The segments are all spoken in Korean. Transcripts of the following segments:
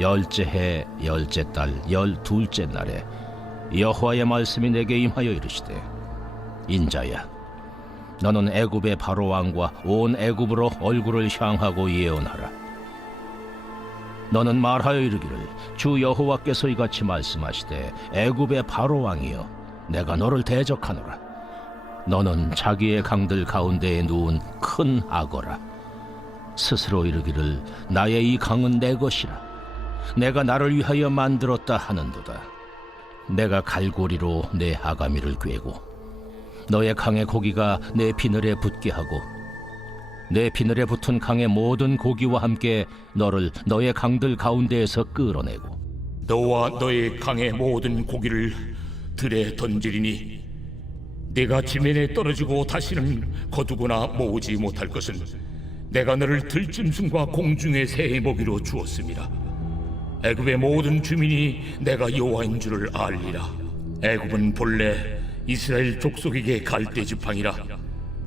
열째 해 열째 달 12째 날에 여호와의 말씀이 내게 임하여 이르시되, 인자야, 너는 애굽의 바로 왕과 온 애굽으로 얼굴을 향하고 예언하라. 너는 말하여 이르기를, 주 여호와께서 이같이 말씀하시되, 애굽의 바로 왕이여, 내가 너를 대적하노라. 너는 자기의 강들 가운데에 누운 큰 악어라. 스스로 이르기를, 나의 이 강은 내 것이라. 내가 나를 위하여 만들었다 하는도다. 내가 갈고리로 내 아가미를 꿰고 너의 강의 고기가 내 비늘에 붙게 하고 내 비늘에 붙은 강의 모든 고기와 함께 너를 너의 강들 가운데에서 끌어내고 너와 너의 강의 모든 고기를 들에 던지리니 네가 지면에 떨어지고 다시는 거두거나 모으지 못할 것은 내가 너를 들짐승과 공중의 새의 먹이로 주었습니다. 애굽의 모든 주민이 내가 여호와인 줄을 알리라. 애굽은 본래 이스라엘 족속에게 갈대 지팡이라.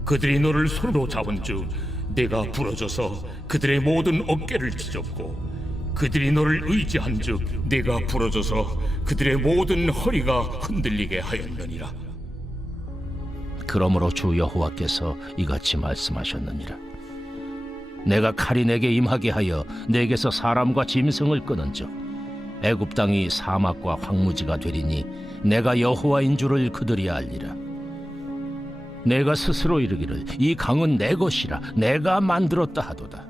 그들이 너를 손으로 잡은즉 내가 부러져서 그들의 모든 어깨를 찢었고, 그들이 너를 의지한즉 내가 부러져서 그들의 모든 허리가 흔들리게 하였느니라. 그러므로 주 여호와께서 이같이 말씀하셨느니라. 내가 칼이 내게 임하게 하여 내게서 사람과 짐승을 끄는즉 애굽 땅이 사막과 황무지가 되리니 내가 여호와인 줄을 그들이 알리라. 내가 스스로 이르기를, 이 강은 내 것이라, 내가 만들었다 하도다.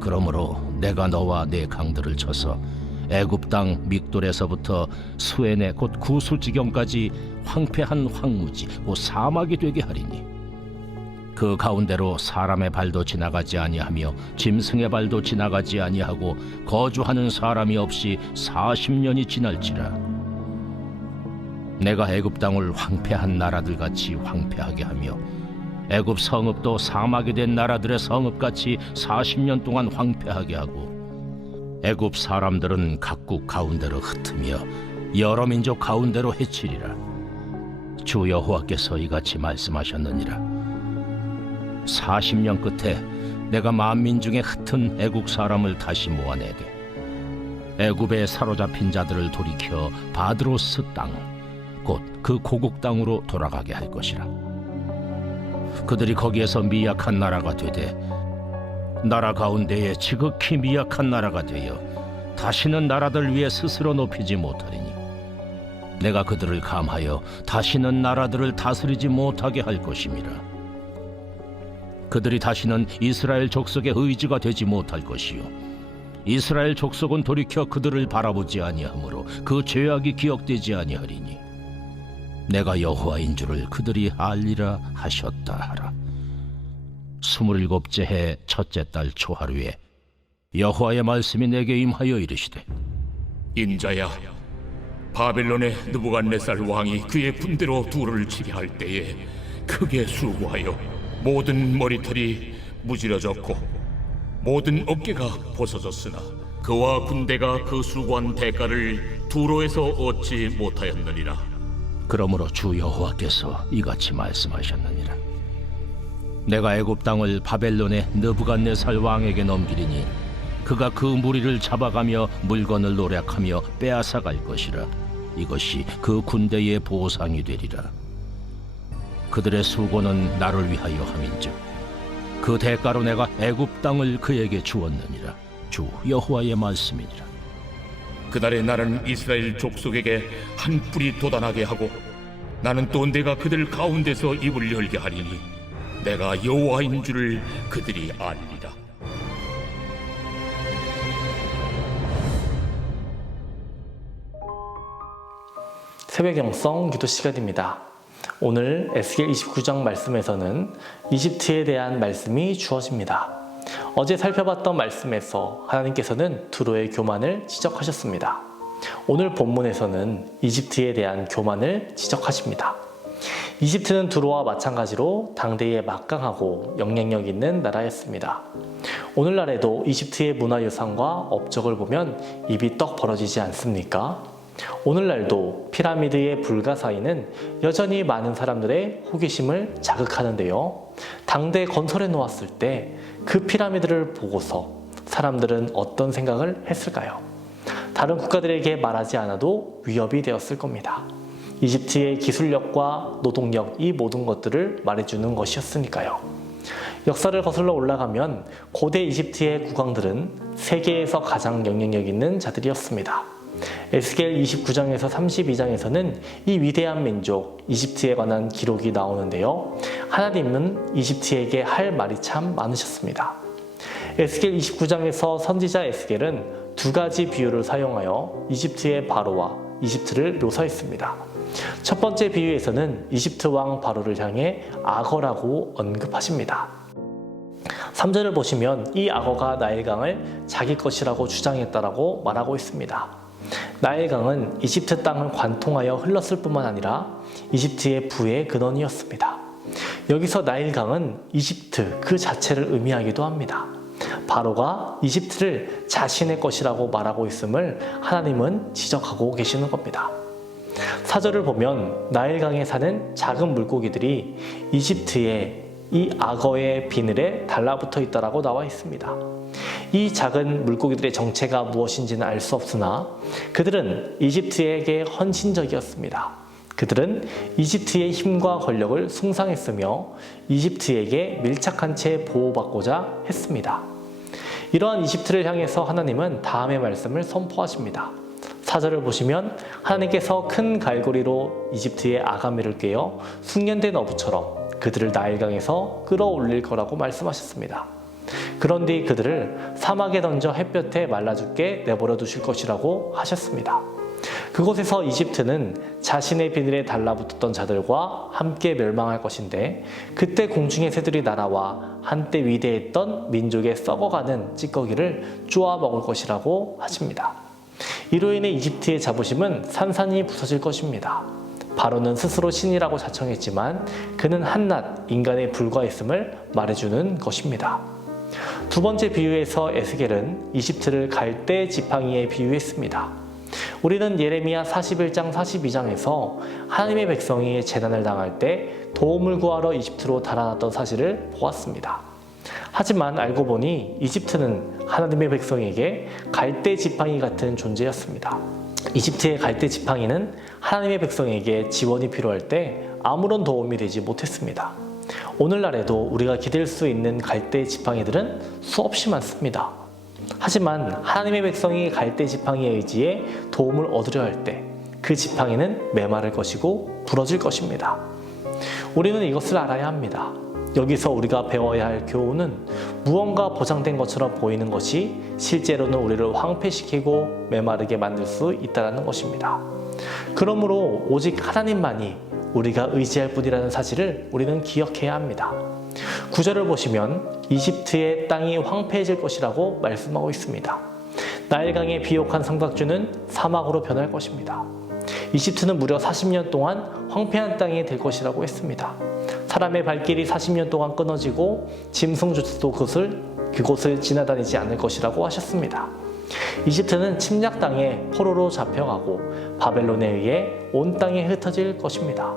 그러므로 내가 너와 내 강들을 쳐서 애굽 땅 믹돌에서부터 수에네 곧 구수지경까지 황폐한 황무지 곧 사막이 되게 하리니 그 가운데로 사람의 발도 지나가지 아니하며 짐승의 발도 지나가지 아니하고 거주하는 사람이 없이 40년이 지날지라. 내가 애굽 땅을 황폐한 나라들 같이 황폐하게 하며 애굽 성읍도 사막이 된 나라들의 성읍같이 40년 동안 황폐하게 하고 애굽 사람들은 각국 가운데로 흩으며 여러 민족 가운데로 해치리라. 주 여호와께서 이같이 말씀하셨느니라. 40년 끝에 내가 만민 중에 흩은 애국 사람을 다시 모아내되 애굽에 사로잡힌 자들을 돌이켜 바드로스 땅 곧 그 고국 땅으로 돌아가게 할 것이라. 그들이 거기에서 미약한 나라가 되되 나라 가운데에 지극히 미약한 나라가 되어 다시는 나라들 위에 스스로 높이지 못하리니 내가 그들을 감하여 다시는 나라들을 다스리지 못하게 할 것임이라. 그들이 다시는 이스라엘 족속의 의지가 되지 못할 것이요 이스라엘 족속은 돌이켜 그들을 바라보지 아니하므로 그 죄악이 기억되지 아니하리니 내가 여호와인 줄을 그들이 알리라 하셨다 하라. 27째 해 첫째 달 초하루에 여호와의 말씀이 내게 임하여 이르시되, 인자야, 바벨론의 느부갓네살 왕이 그의 군대로 두루를 치게 할 때에 크게 수고하여 모든 머리털이 무지러졌고 모든 어깨가 벗어졌으나 그와 군대가 그 수고한 대가를 두로에서 얻지 못하였느니라. 그러므로 주 여호와께서 이같이 말씀하셨느니라. 내가 애굽 땅을 바벨론의 느부갓네살 왕에게 넘기리니 그가 그 무리를 잡아가며 물건을 노략하며 빼앗아 갈 것이라. 이것이 그 군대의 보상이 되리라. 그들의 수고는 나를 위하여 함인즉 그 대가로 내가 애굽 땅을 그에게 주었느니라. 주 여호와의 말씀이니라. 그날에 나는 이스라엘 족속에게 한 뿔이 돋아나게 하고 나는 또 내가 그들 가운데서 입을 열게 하리니 내가 여호와인 줄을 그들이 알리라. 새벽 영성 기도 시간입니다. 오늘 에스겔 29장 말씀에서는 이집트에 대한 말씀이 주어집니다. 어제 살펴봤던 말씀에서 하나님께서는 두로의 교만을 지적하셨습니다. 오늘 본문에서는 이집트에 대한 교만을 지적하십니다. 이집트는 두로와 마찬가지로 당대에 막강하고 영향력 있는 나라였습니다. 오늘날에도 이집트의 문화유산과 업적을 보면 입이 떡 벌어지지 않습니까? 오늘날도 피라미드의 불가사의는 여전히 많은 사람들의 호기심을 자극하는데요. 당대 건설해 놓았을 때 그 피라미드를 보고서 사람들은 어떤 생각을 했을까요? 다른 국가들에게 말하지 않아도 위협이 되었을 겁니다. 이집트의 기술력과 노동력, 이 모든 것들을 말해주는 것이었으니까요. 역사를 거슬러 올라가면 고대 이집트의 국왕들은 세계에서 가장 영향력 있는 자들이었습니다. 에스겔 29장에서 32장에서는 이 위대한 민족 이집트에 관한 기록이 나오는데요. 하나님은 이집트에게 할 말이 참 많으셨습니다. 에스겔 29장에서 선지자 에스겔은 두 가지 비유를 사용하여 이집트의 바로와 이집트를 묘사했습니다. 첫 번째 비유에서는 이집트 왕 바로를 향해 악어라고 언급하십니다. 3절을 보시면 이 악어가 나일강을 자기 것이라고 주장했다라고 말하고 있습니다. 나일강은 이집트 땅을 관통하여 흘렀을 뿐만 아니라 이집트의 부의 근원이었습니다. 여기서 나일강은 이집트 그 자체를 의미하기도 합니다. 바로가 이집트를 자신의 것이라고 말하고 있음을 하나님은 지적하고 계시는 겁니다. 4절을 보면 나일강에 사는 작은 물고기들이 이집트의 이 악어의 비늘에 달라붙어 있다라고 나와 있습니다. 이 작은 물고기들의 정체가 무엇인지는 알 수 없으나 그들은 이집트에게 헌신적이었습니다. 그들은 이집트의 힘과 권력을 숭상했으며 이집트에게 밀착한 채 보호받고자 했습니다. 이러한 이집트를 향해서 하나님은 다음의 말씀을 선포하십니다. 4절을 보시면 하나님께서 큰 갈고리로 이집트의 아가미를 꿰어 숙련된 어부처럼 그들을 나일강에서 끌어올릴 거라고 말씀하셨습니다. 그런 뒤 그들을 사막에 던져 햇볕에 말라 죽게 내버려 두실 것이라고 하셨습니다. 그곳에서 이집트는 자신의 비늘에 달라붙었던 자들과 함께 멸망할 것인데 그때 공중의 새들이 날아와 한때 위대했던 민족의 썩어가는 찌꺼기를 쪼아 먹을 것이라고 하십니다. 이로 인해 이집트의 자부심은 산산이 부서질 것입니다. 바로는 스스로 신이라고 자청했지만 그는 한낱 인간에 불과했음을 말해주는 것입니다. 두 번째 비유에서 에스겔은 이집트를 갈대 지팡이에 비유했습니다. 우리는 예레미야 41장 42장에서 하나님의 백성이 재난을 당할 때 도움을 구하러 이집트로 달아났던 사실을 보았습니다. 하지만 알고 보니 이집트는 하나님의 백성에게 갈대 지팡이 같은 존재였습니다. 이집트의 갈대 지팡이는 하나님의 백성에게 지원이 필요할 때 아무런 도움이 되지 못했습니다. 오늘날에도 우리가 기댈 수 있는 갈대 지팡이들은 수없이 많습니다. 하지만 하나님의 백성이 갈대 지팡이에 의지해 도움을 얻으려 할 때 그 지팡이는 메마를 것이고 부러질 것입니다. 우리는 이것을 알아야 합니다. 여기서 우리가 배워야 할 교훈은 무언가 보장된 것처럼 보이는 것이 실제로는 우리를 황폐시키고 메마르게 만들 수 있다는 것입니다. 그러므로 오직 하나님만이 우리가 의지할 뿐이라는 사실을 우리는 기억해야 합니다. 9절을 보시면 이집트의 땅이 황폐해질 것이라고 말씀하고 있습니다. 나일강의 비옥한 삼각주는 사막으로 변할 것입니다. 이집트는 무려 40년 동안 황폐한 땅이 될 것이라고 했습니다. 사람의 발길이 40년 동안 끊어지고 짐승조차도 그곳을 지나다니지 않을 것이라고 하셨습니다. 이집트는 침략 땅에 포로로 잡혀가고 바벨론에 의해 온 땅에 흩어질 것입니다.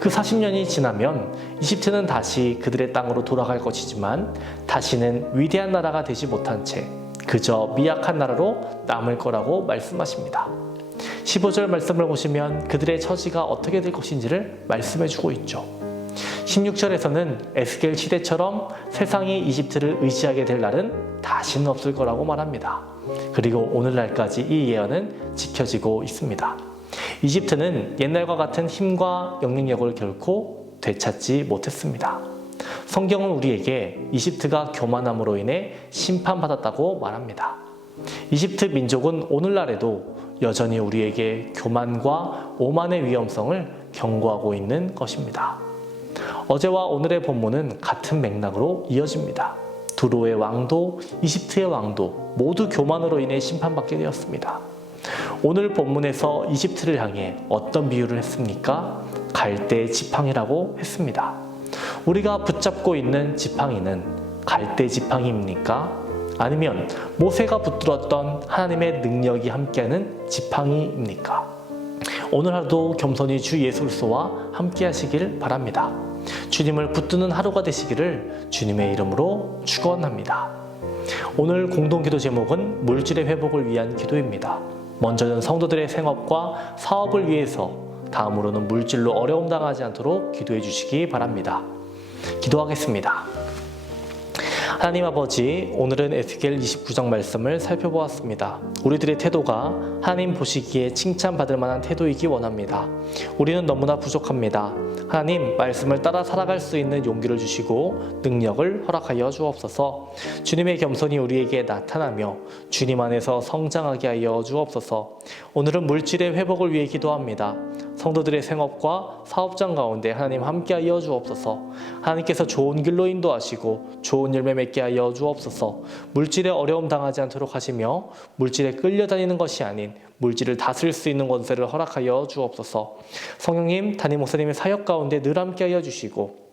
그 40년이 지나면 이집트는 다시 그들의 땅으로 돌아갈 것이지만 다시는 위대한 나라가 되지 못한 채 그저 미약한 나라로 남을 거라고 말씀하십니다. 15절 말씀을 보시면 그들의 처지가 어떻게 될 것인지를 말씀해주고 있죠. 16절에서는 에스겔 시대처럼 세상이 이집트를 의지하게 될 날은 다시는 없을 거라고 말합니다. 그리고 오늘날까지 이 예언은 지켜지고 있습니다. 이집트는 옛날과 같은 힘과 영향력을 결코 되찾지 못했습니다. 성경은 우리에게 이집트가 교만함으로 인해 심판받았다고 말합니다. 이집트 민족은 오늘날에도 여전히 우리에게 교만과 오만의 위험성을 경고하고 있는 것입니다. 어제와 오늘의 본문은 같은 맥락으로 이어집니다. 두로의 왕도 이집트의 왕도 모두 교만으로 인해 심판받게 되었습니다. 오늘 본문에서 이집트를 향해 어떤 비유를 했습니까? 갈대 지팡이라고 했습니다. 우리가 붙잡고 있는 지팡이는 갈대 지팡이입니까? 아니면 모세가 붙들었던 하나님의 능력이 함께하는 지팡이입니까? 오늘 하루도 겸손히 주 예수 그리스도와 함께 하시길 바랍니다. 주님을 붙드는 하루가 되시기를 주님의 이름으로 축원합니다. 오늘 공동기도 제목은 물질의 회복을 위한 기도입니다. 먼저는 성도들의 생업과 사업을 위해서, 다음으로는 물질로 어려움 당하지 않도록 기도해 주시기 바랍니다. 기도하겠습니다. 하나님 아버지, 오늘은 에스겔 29장 말씀을 살펴보았습니다. 우리들의 태도가 하나님 보시기에 칭찬받을 만한 태도이기 원합니다. 우리는 너무나 부족합니다. 하나님, 말씀을 따라 살아갈 수 있는 용기를 주시고 능력을 허락하여 주옵소서. 주님의 겸손이 우리에게 나타나며 주님 안에서 성장하게 하여 주옵소서. 오늘은 물질의 회복을 위해 기도합니다. 성도들의 생업과 사업장 가운데 하나님 함께하여 주옵소서. 하나님께서 좋은 길로 인도하시고 좋은 열매 맺게 하여 주옵소서. 물질에 어려움 당하지 않도록 하시며 물질에 끌려다니는 것이 아닌 물질을 다스릴 수 있는 권세를 허락하여 주옵소서. 성령님, 담임 목사님의 사역 가운데 늘 함께하여 주시고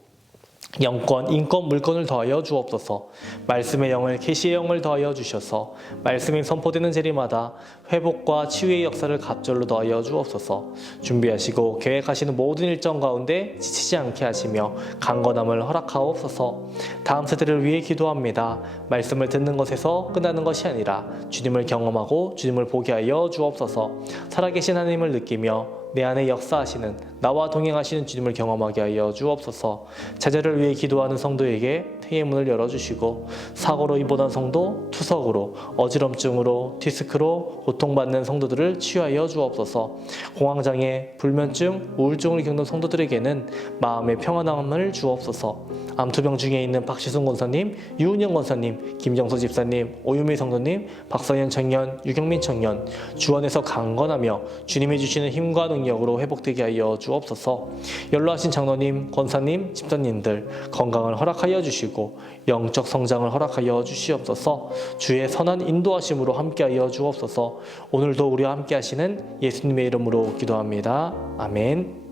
영권, 인권, 물권을 더하여 주옵소서. 말씀의 영을, 계시의 영을 더하여 주셔서 말씀이 선포되는 재리마다 회복과 치유의 역사를 갑절로 더하여 주옵소서. 준비하시고 계획하시는 모든 일정 가운데 지치지 않게 하시며 강건함을 허락하옵소서. 다음 세대를 위해 기도합니다. 말씀을 듣는 것에서 끝나는 것이 아니라 주님을 경험하고 주님을 보게 하여 주옵소서. 살아계신 하나님을 느끼며 내 안에 역사하시는, 나와 동행하시는 주님을 경험하게 하여 주옵소서. 자녀를 위해 기도하는 성도에게 태의 문을 열어주시고 사고로 입원한 성도, 투석으로, 어지럼증으로, 디스크로 고통받는 성도들을 치유하여 주옵소서. 공황장애, 불면증, 우울증을 겪는 성도들에게는 마음의 평안함을 주옵소서. 암투병 중에 있는 박시순 권사님, 유은영 권사님, 김정수 집사님, 오유미 성도님, 박서연 청년, 유경민 청년, 주원에서 강건하며 주님이 주시는 힘과 능력으로 회복되게 하여 주옵소서. 연로하신 장로님, 권사님, 집사님들 건강을 허락하여 주시고 영적 성장을 허락하여 주시옵소서. 주의 선한 인도하심으로 함께하여 주옵소서. 오늘도 우리와 함께 하시는 예수님의 이름으로 기도합니다. 아멘.